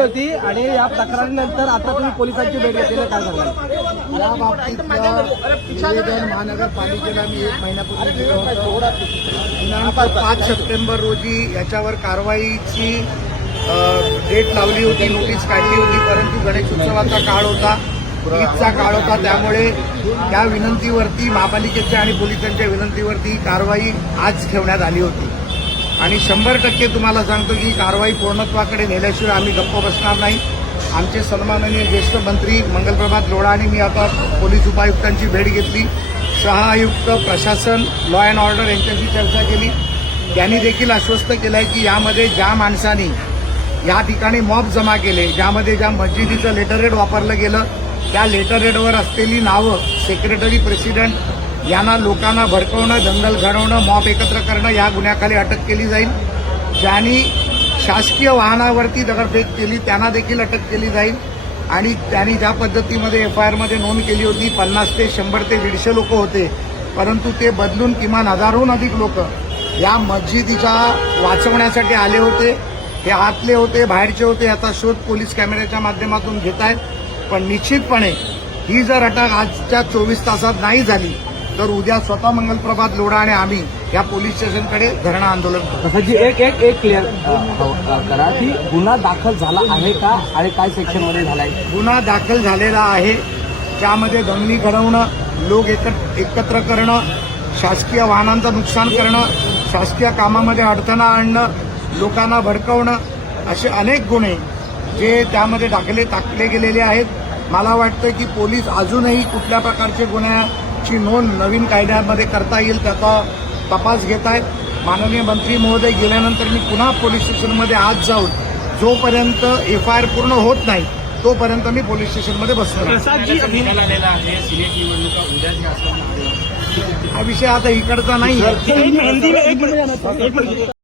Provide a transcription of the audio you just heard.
होती आणि या तक्रारीनंतर आता तुम्ही पोलिसांची भेट घेतलेलं काय सांगाल या बाबतीत निवेदन महानगरपालिकेला मी एक महिन्यापूर्वी दिलं पाच सप्टेंबर रोजी याच्यावर कारवाईची डेट लावली होती नोटीस काढली होती परंतु गणेशोत्सवाचा काळ होता ईदचा काळ होता त्यामुळे त्या विनंतीवरती महापालिकेच्या आणि पोलिसांच्या विनंतीवरती कारवाई आज ठेवण्यात आली होती आणि शंभर टक्के तुम्हाला सांगतो की कारवाई पूर्णत्वाकडे नेल्याशिवाय आम्ही गप्प बसणार नाही आमचे सन्माननीय ज्येष्ठ मंत्री मंगलप्रभात लोढा आणि मी आता पोलीस उपायुक्तांची भेट घेतली सहा आयुक्त प्रशासन लॉ अँड ऑर्डर यांच्याशी चर्चा केली त्यांनी देखील आश्वस्त केलं आहे की यामध्ये ज्या माणसांनी या ठिकाणी मॉब जमा केले ज्यामध्ये ज्या मस्जिदीचं लेटर रेड वापरलं गेलं त्या लेटर रेडवर असलेली नावं सेक्रेटरी प्रेसिडेंट यांना लोकांना भडकवणं दंगल घडवणं मॉप एकत्र करणं या गुन्ह्याखाली अटक केली जाईल ज्यांनी शासकीय वाहनावरती दगडफेक केली त्यांना देखील अटक केली जाईल आणि त्यांनी ज्या पद्धतीमध्ये एफ आय आरमध्ये नोंद केली होती पन्नास ते शंभर ते दीडशे लोक होते परंतु ते बदलून किमान हजारहून अधिक लोक या मस्जिदीच्या वाचवण्यासाठी आले होते हे आतले होते बाहेरचे होते याचा शोध पोलीस कॅमेऱ्याच्या माध्यमातून घेत आहेत पण निश्चितपणे ही जर अटक आजच्या चोवीस तासात नाही झाली तर उद्या स्वतः मंगलप्रभात लोढा आणि आम्ही या पोलीस स्टेशनकडे धरणं आंदोलन जी एक एक एक क्लिअर हो, करा की गुन्हा दाखल झाला आहे का आणि काय सेक्शनमध्ये झाला आहे गुन्हा दाखल झालेला आहे त्यामध्ये दंगली घडवणं लोक एकत्र एकत्र करणं शासकीय वाहनांचं नुकसान करणं शासकीय कामामध्ये अडथळा आणणं लोकांना भडकवणं असे अनेक गुन्हे जे त्यामध्ये दाखले टाकले गेलेले आहेत मला वाटतं की पोलीस अजूनही कुठल्या प्रकारचे गुन्हे ची नोंद नवीन कायद्यामध्ये करता येईल त्याचा तपास घेत आहेत माननीय मंत्री महोदय गेल्यानंतर मी पुन्हा पोलीस स्टेशनमध्ये आज जाऊन जोपर्यंत एफ आय आर पूर्ण होत नाही तोपर्यंत मी पोलीस स्टेशनमध्ये बसतो हा विषय आता इकडचा नाही